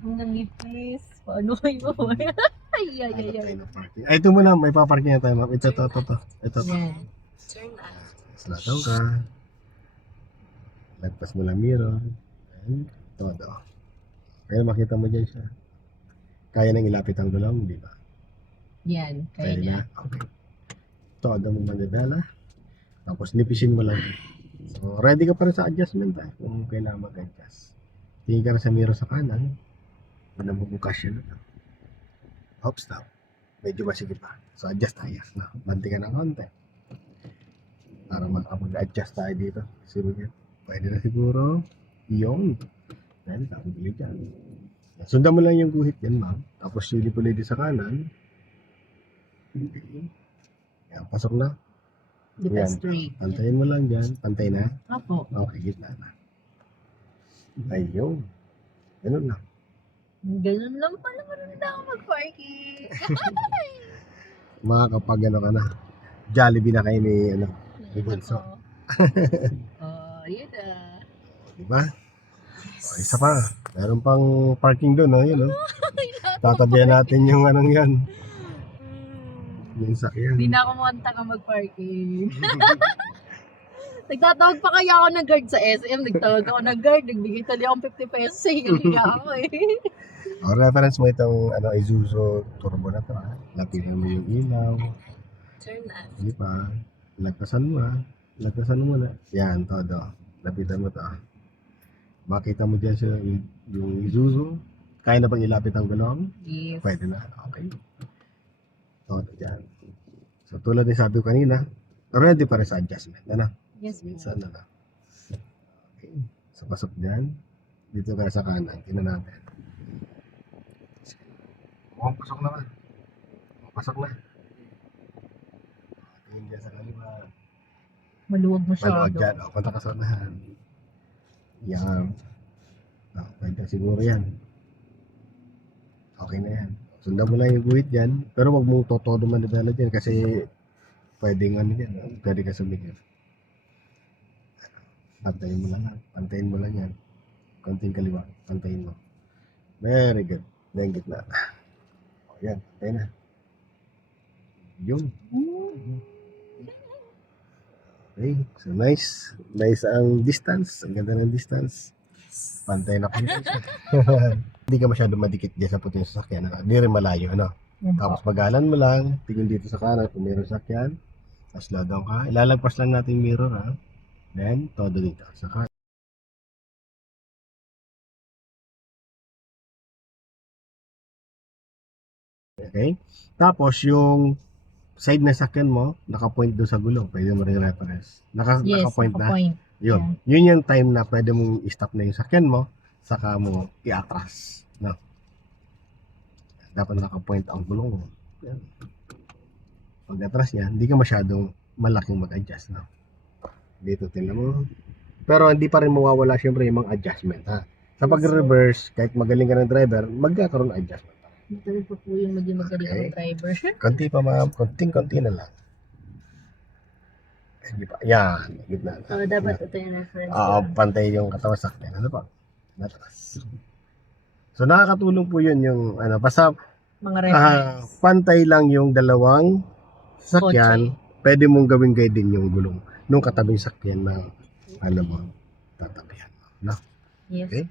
Ang nangipis. Paano kayo? Ay, ay, ay, ay. Ay, ito muna, may paparking na tayo, ma'am. Ito. Ito. Yan. Turn left. Salataw ka. Lagpas mo lang mirror. Ayan. Ito. Kaya makita mo dyan siya. Kaya nang ilapit ang gulong, di ba? Yan, kaya niya. Okay. Todo mo magdadala. Tapos nipisin mo lang. So, ready ka pa rin sa adjustment kung kailangan mag-adjust. Tingin ka rin sa mirror sa kanan. Nabubukas siya na. Stop. Medyo masigit pa. So, adjust tayo. No? Banti ka ng konti. Para makapag-adjust tayo dito. Pwede na siguro. Yung. Dahil nakabili dyan. Sundan mo lang yung guhit yan, ma'am. Tapos silip-ulit sa kanan. Yan, pasok na. Di ba straight? Pantayin mo lang dyan. Pantay na. Apo. Okay, gitna na. Ayun. Ganun na. Ganun lang pala. Marunong na ako mag-parking. Makakapag ano ka na. Jollibee na kayo ni Bunso. Yun na. Diba? Isa pa. Meron pang parking doon, no? Yun, no? Tatabihan natin yung anong yan. Yung sakyan. Hindi na ako mukanta ka mag-parking. Nagtatawag pa kaya ako ng guard sa SM. Nagtawag ako ng guard. Nagbigay tali akong 50 pesos. Higa ako Reference mo itong Isuzu Turbo na to. Lapitan mo yung ilaw. Turn left. Hindi pa. Lagpasan mo Lagpasan mo na. Yan, todo. Lapitan mo to. Makita mo dyan siya yung Isuzu. Kaya na bang ilapit ang gulong? Yes. Pwede na. Okay. Todo dyan. So tulad ng sabi ko kanina, ready pa rin sa adjustment. Yes, Minsan na. Okay. So pasok dyan. Dito kaya sa kanan. Tingnan natin. Pasok naman. Pasok na. Tingin dyan sa kaliwa. Maluwag masyado. Maluwag dyan. Punta ka sa unahan. Yan. Pwede siguro yan. Okay na yan. Sundan mo lang yung guhit dyan. Pero wag mong todo manibela dyan kasi pwedeng yan. Pwede ka sumigil. Pantayin mo lang. Pantayin mo lang yan. Konting kaliwa. Pantayin mo. Very good. Then gitna. Yan. Pantay na. Yun. Okay. So nice. Nice ang distance. Ang ganda ng distance. Pantay na kayo. Hindi ka masyado madikit dyan sa puting sasakyan. Hindi rin malayo. Tapos pagalan mo lang. Tingin dito sa kanan kung mayroon sasakyan. Tapos slow down ka. Ilalagpas lang natin yung mirror. Then, todo dito. Sa kanan. Okay? Tapos yung side na sakyan mo, naka-point doon sa gulong. Pwede mo rin reference. Naka-point na. Yun. Yun yung time na pwede mong i-stop na yung sakyan mo, saka mo i-atras. No? Dapat naka-point ang gulong mo. Yan. Pag-atras niya, hindi ka masyadong malaking mag-adjust. No? Dito, tingnan mo. Pero hindi pa rin mawawala syempre yung mga adjustment. Sa pag-reverse, kahit magaling ka ng driver, magkakaroon ng adjustment. Dito po po yung maging magaling ang driver. Konti pa ma'am, konting-konti na lang. Hindi pa. Yan, gitna na. So, dapat ito yung reference. Pantay yung katawan sa akin. Ano pa? Natras. So, nakakatulong po yun yung, basta Mga reference. pantay lang yung dalawang sakyan. Pwede mong gawin guide din yung gulong nung katabing sakyan na, mo, tatabihan mo. No? Yes. Okay?